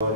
अब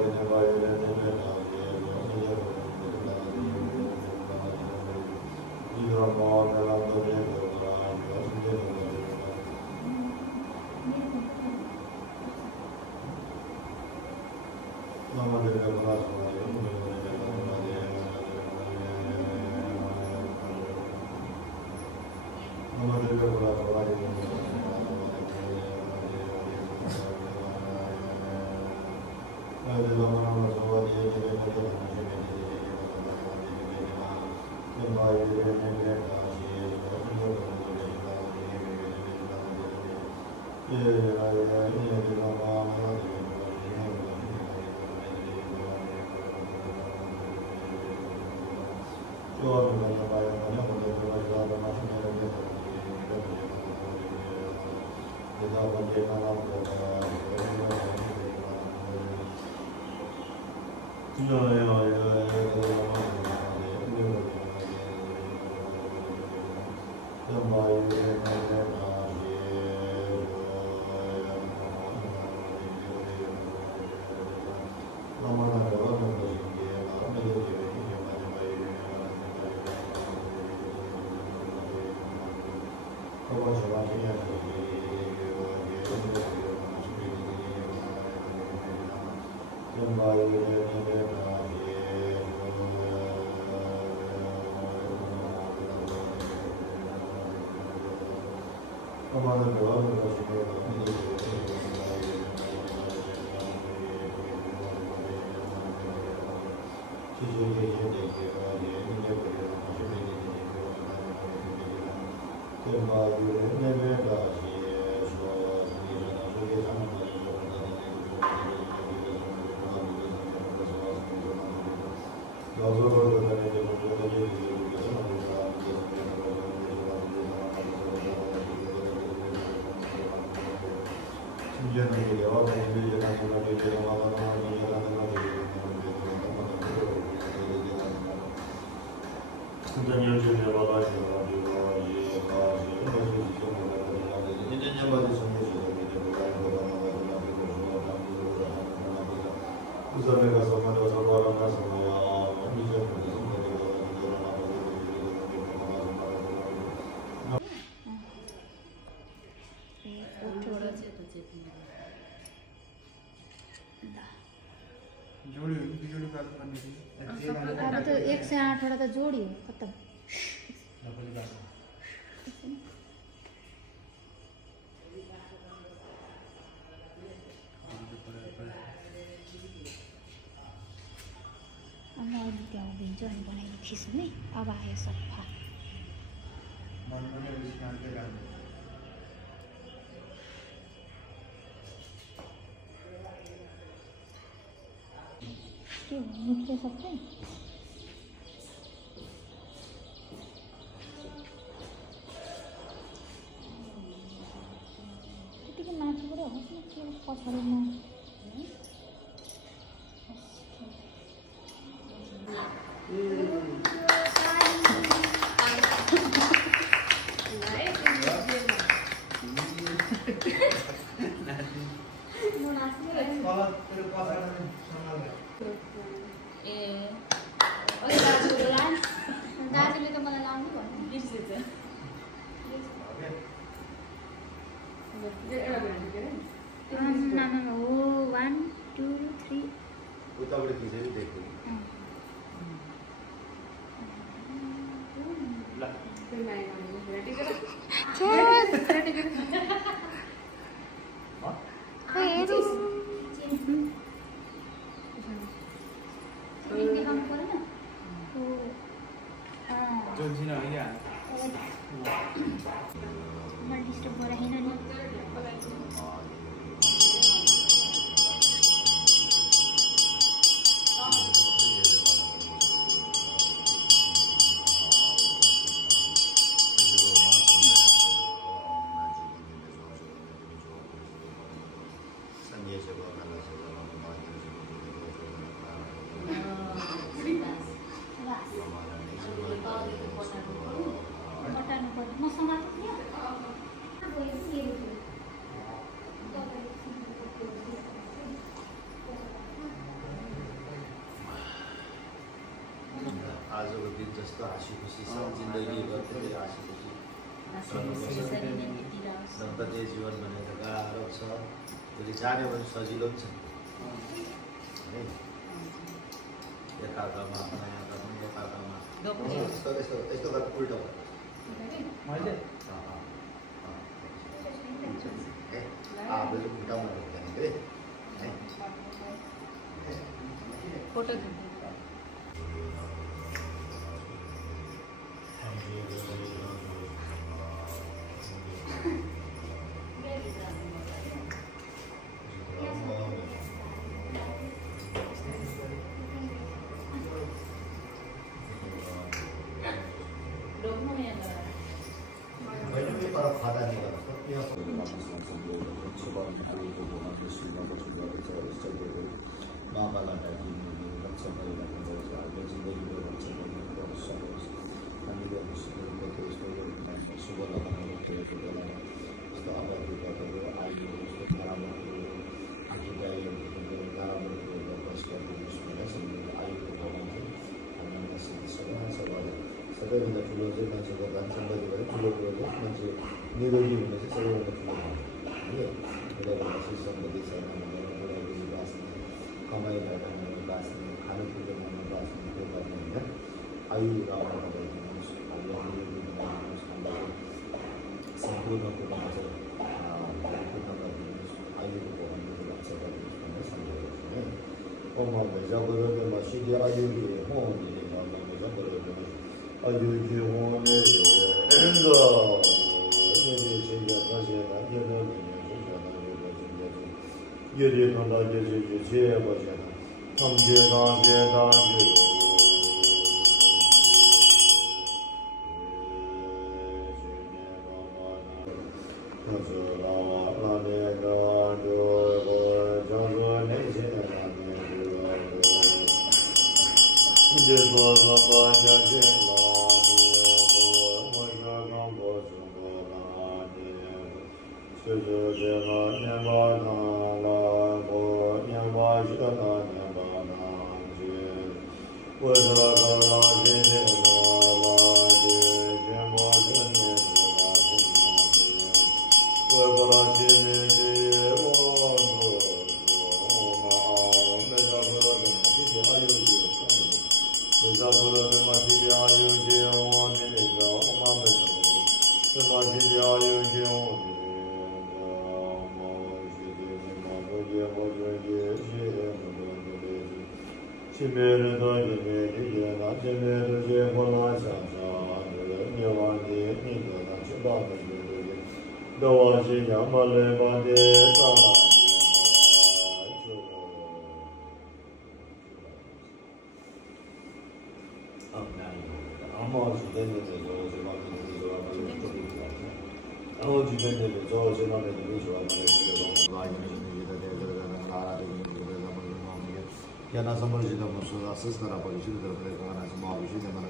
तो 1 से 8 वाला तो जोड़ी हो खत्म। बनाई अब आयो सफा निकले सबै त्यतिकै माथिबाट होस् न के पछाडिमा दाजुले त मलाई लाउनु भन्नु बिर्सेछ हो 1 2 3 उताबाट खिचेर देख्नु ल त्यो लाइन रेडी गर रेडी गर हेरु ini kamu pun na John Cena ya mal disturb हो रहा है ना जस्तो हाँसी खुसी छ जिन्दगीभर त्यसरी हाँसी खुसी दम्पत्य जीवन भनेर गाह्रो छ त्यसले जान्यो भने सजिलो पनि छ है एकाकामा नयाँ गर्नु एकाकामा यस्तो गर्दा उल्टो भयो आफूले उल्टाउनु हुँदैन के फोटो सबैभन्दा ठुलो चाहिँ मान्छेको धन सम्पत्ति भएर ठुलो कुरो चाहिँ मान्छे निरोगी हुने चाहिँ सबैभन्दा ठुलो हो बुढाभन्दा श्री सम्पत्ति छैन भने बुढाबुढी बाँच्ने कमाइ भएर बाँच्ने खानुपिउनु खानु बाँच्ने त्यो गर्ने होइन आयु राम्रो नभइदिनुहोस् निरोगी बनाइदिनुहोस् हामीलाई सम्पूर्ण कुरामा चाहिँ पूर्ण गरिदिनुहोस् आयुको भगवान्को रक्षा गरिदिनुहोस् भनेर सम्झेको छु है ओम भेजा गुरुमा सिधै आयुले हो भेजा गुरुमा आयुले हो ने ये ये看到这些结果现在，他们接当Yana samajida musuda sistara polisi da kana sama abishida mana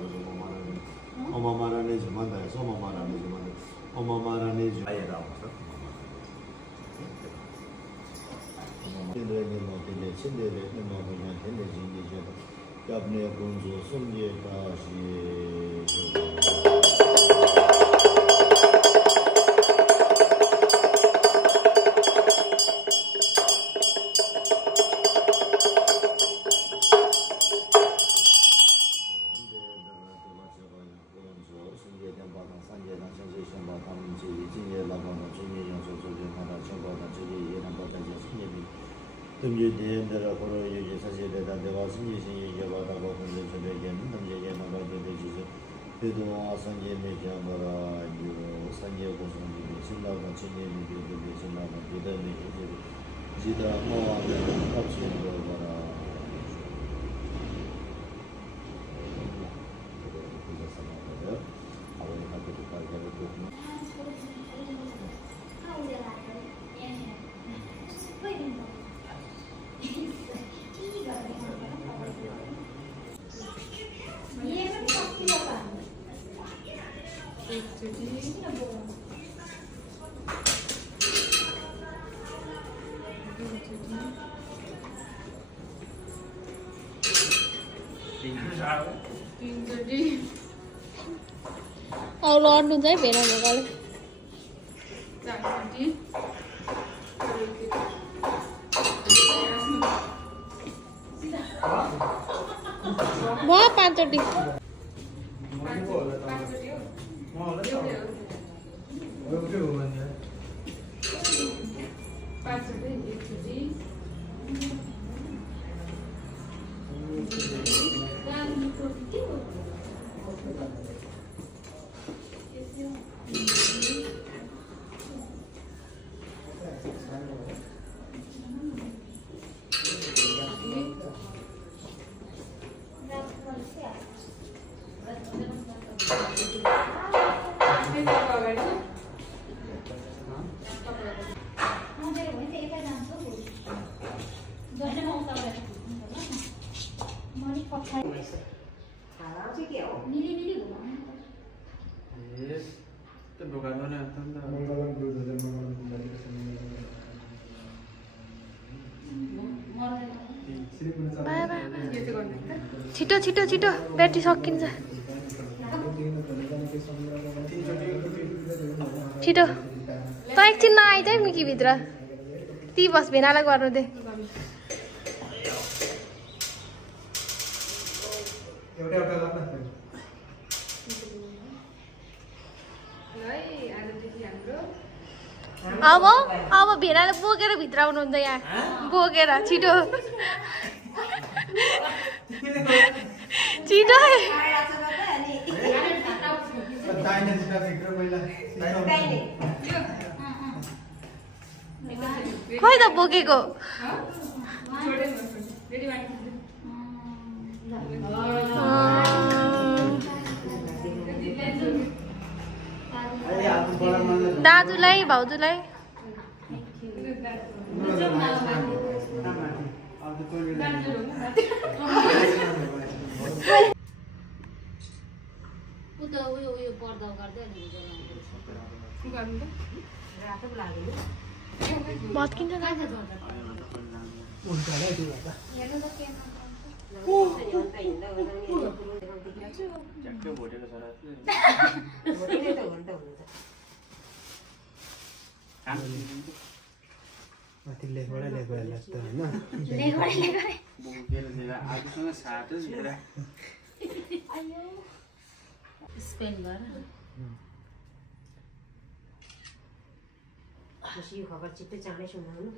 ko mama ne jmanda so mama ne jmanda o mama ne jmanda Tindre ne mo tinde chinde ne mo ne tinde jingi je ya apne gunzo sunye ka shi अरू अड्नु चाहिँ भेना भएकाले भयो 5 चोटि छिटो छिटो छिटो battery सकिन्छ छिटो त एकछिन नआइज है मिकी भित्र ती बस भेनालाई गर्नु दे अब भेनाले बोकेर भित्र आउनुहुन्छ यहाँ बोकेर छिटो छिटो खै त बोकेको दाजुलाई भाउजूलाई भत्किन्छ यो खबर छिट्टै चाँडै सुनाउनु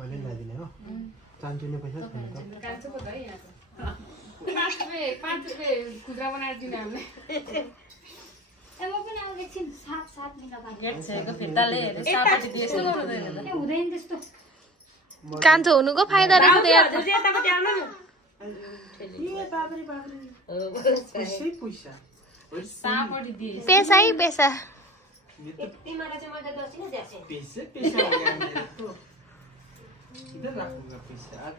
मैले लादिने हो चान्चुले पैसा छैन त कान्छ पो त है यहाँ त 5 रुपैयाँ खुद्रा बनाएर दिनु हामीले म पनि अब एकछिन सात मिनट बाँकी एक छैको फिर्ताले हेरे सापटी दिएछ हुँदैन त्यस्तो कान्छो हुनुको फाइदा रहेछ त यार यतापट्टि आउनु न ए बाबरे बाबरे पैसा सापटी दिएछ पेसा है पेसा यति मारा चाहिँ मैले दसिन ज्यासे इधर राखूंगा पैसा आज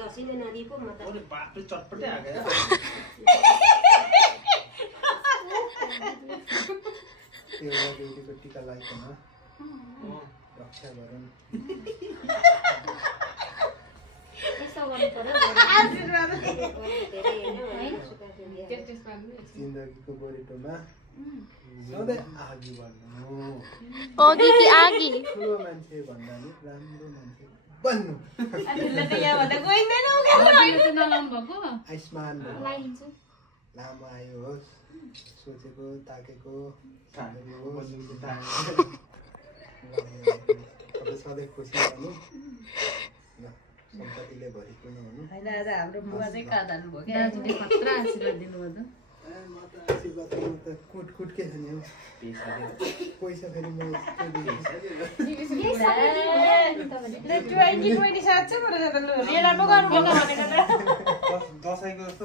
दसिन नदिएको म त अरे बाप रे चटपटे आ गया एउटा बेटीको टीका लगाइकन रक्षा गरौँ यसो गर्नु पर्यो जिन्दगीको गोरेटोमा सधैँ आगी भन्नु अघि कि आगी ठुलो मान्छे भन्दा नि राम्रो मान्छे बन्नु आयुष्मान लामो आयो होस् सोचेको ताकेको सधैँ खुसी हुनु सम्पत्तिले भरिपूर्ण हुनु हाम्रो बुवा चाहिँ कादानु भयो क्या दाजुले खतरा आशीर्वाद दिनुभयो त आशीर्वाद त कुट के खाने हो पैसा फेरि म दसैँको जस्तो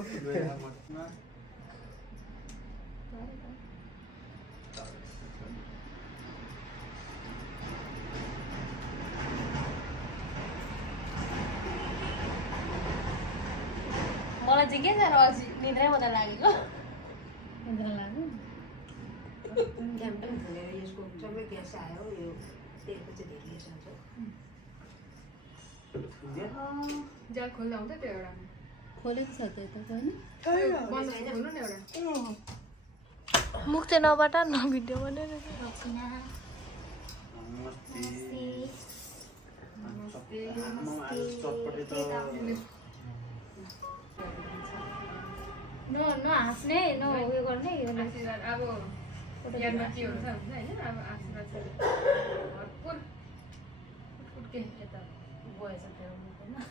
मलाई चाहिँ के साह्रो अल्छी निद्रै मात्रै लागेको क्याम्पेन खोलेर यसको सबै ग्यास आयो यो तेलको चाहिँ धेरै छ जाल खोल्दा हुन्छ त्यो एउटा खोलेको छ त्यो त होइन बन्द खोल्नु नि एउटा मुख चाहिँ नबाट न भिडियो बनाएर रक्सिना नहाँस्ने उयो गर्ने आशीर्वाद अब यादमा के हुन्छ होइन अब आशीर्वाद चाहिँ भरपुर कुटकुट के यता गएछ त्यो मुखमा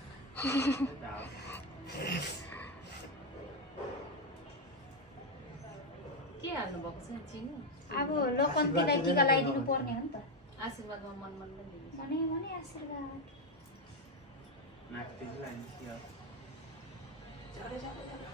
के हाल्नु भएको छ चिनी अब लोकन्तीलाई टिका लगाइदिनु पर्ने हो नि त आशीर्वादमा मन मनले दिनु भने आशीर्वाद झरे